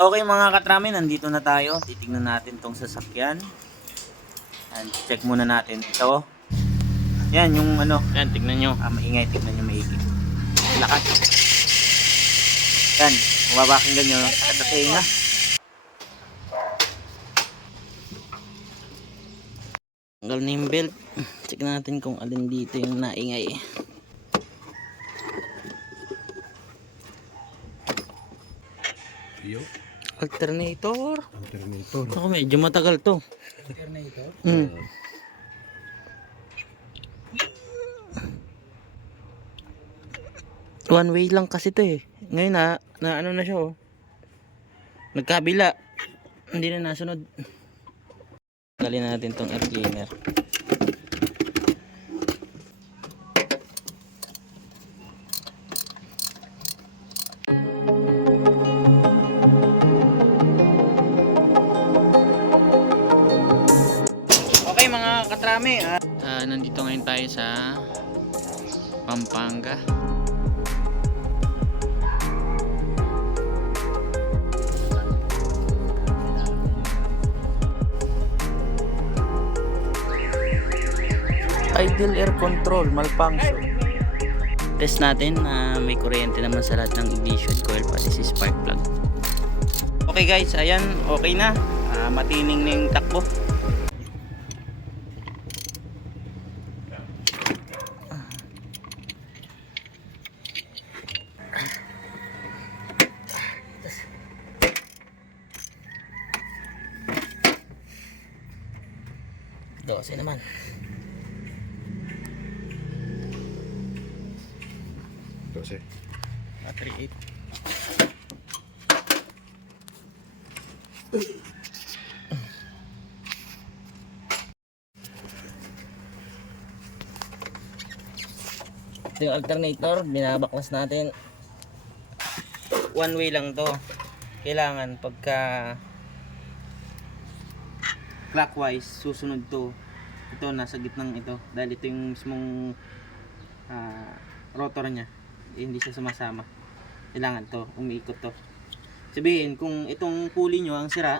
Okay mga katrami, nandito na tayo. Titignan natin tong sasakyan. And check muna natin ito. Yan, yung ano. Yan, tignan nyo. Ah, maingay, tignan nyo maigi. Lakas. Yan, mababakinggan nyo. Sa tinga. Tanggal na yung belt. Check natin kung alin dito yung naingay. Iyo. Alternator. Alternator. Ako medyo matagal to. Alternator? Mm. One way lang kasi to eh. Ngayon na, na ano na siya oh. Nagkabila. Hindi na nasunod. Galin natin tong air cleaner. Mga katrami, ah, ah, nandito ngayon tayo sa Pampanga. Idle air control, malfunction. Test natin na may kuryente naman sa lahat ng ignition coil pati si spark plug. Okay guys, ayan, okay na. Ah, matining na yung takbo. Dose naman. Dose. Battery 8. Ito yung alternator, binabaklas natin. One way lang to. Kailangan pagka clockwise, susunod to. Ito, nasa gitnang ito. Dahil ito yung mismong ah, rotor niya. Eh, hindi siya sumasama. Kailangan to, umiikot to. Sabihin, kung itong pulley nyo ang sira,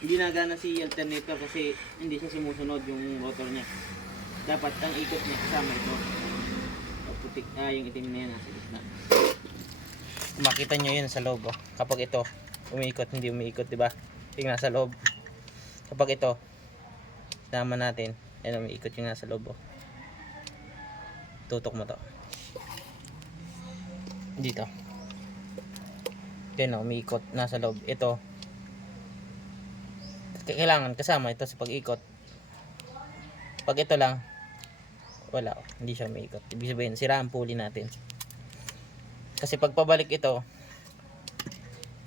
hindi nagana si alternator kasi hindi siya sumusunod yung rotor niya. Dapat ang ikot niya kasama ito. O, putik, ah, yung itim na yan nasa gitna. Makita nyo yun sa loob. Oh. Kapag ito, umiikot, hindi umiikot, di ba? Yung nasa loob. Kapag ito, sama natin, yan umiikot yung nasa loob. Oh. Tutok mo to. Dito. Yan oh, umiikot, nasa loob. Ito, kailangan kasama ito sa pag-ikot. Pag ito lang, wala, oh, hindi siya umiikot. Ibig sabihin, sira ang pulley natin. Kasi pag pabalik ito,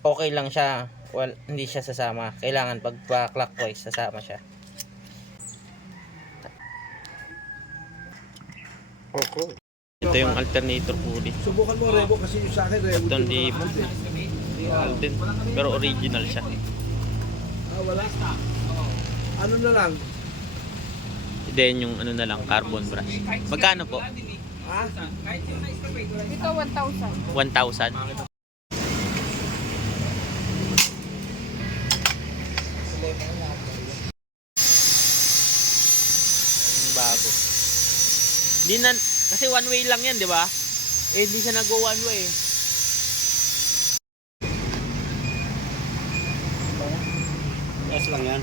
okay lang siya. Well, hindi siya sasama. Kailangan pag pa clockwise, sasama siya. Oko. Ito yung alternator pulley. Subukan mo Rebo kasi yung sa akin Rebo. Ito hindi Alden, pero original siya. Ah, wala. Ano na lang? Then yung ano na lang, carbon brush. Magkano po? Ha? Ito 1,000. 1,000. Di na, kasi one way lang yan, di ba? Eh, di siya nag-go one way. Yes lang yan.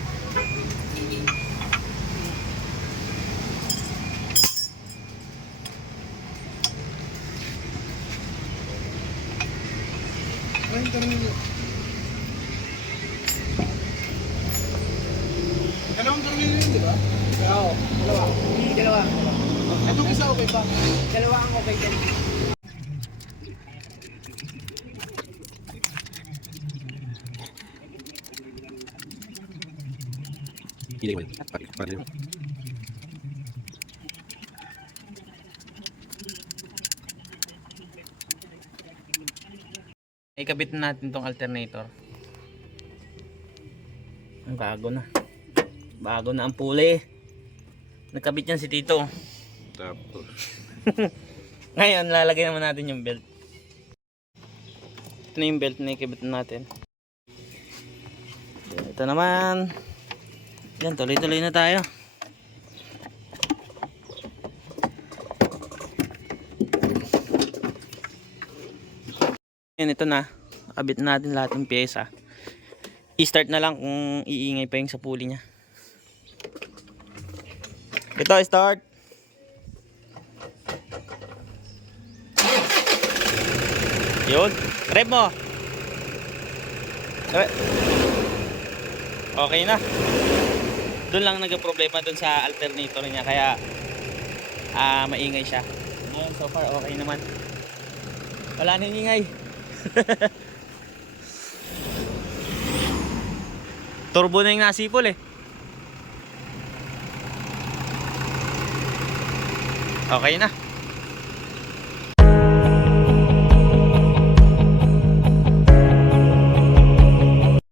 Ay, tornilyo. Dalawang tornilyo yun, di ba? Dalawa. Hmm, dalawa. Itong isa okay pa. Dalawa ang okay. Hindi ko. Mo. Ikabit na natin tong alternator. Ang bago na. Bago na ang puli. Nakabit yan si Tito. Tapos. Ngayon, lalagay naman natin yung belt. Ito na yung belt na ikibit natin. Ito naman. Yan, tuloy-tuloy na tayo. Yan, ito na. Na natin lahat ng pyesa. I-start na lang kung iingay pa yung sa pulley niya. Ito, start. Yun. Rev mo. Okay na. Doon lang nagka-problema doon sa alternator niya kaya ah maingay siya. Ngayon so far okay naman. Wala nang ingay. Turbo na yung nasipol eh. Okay na.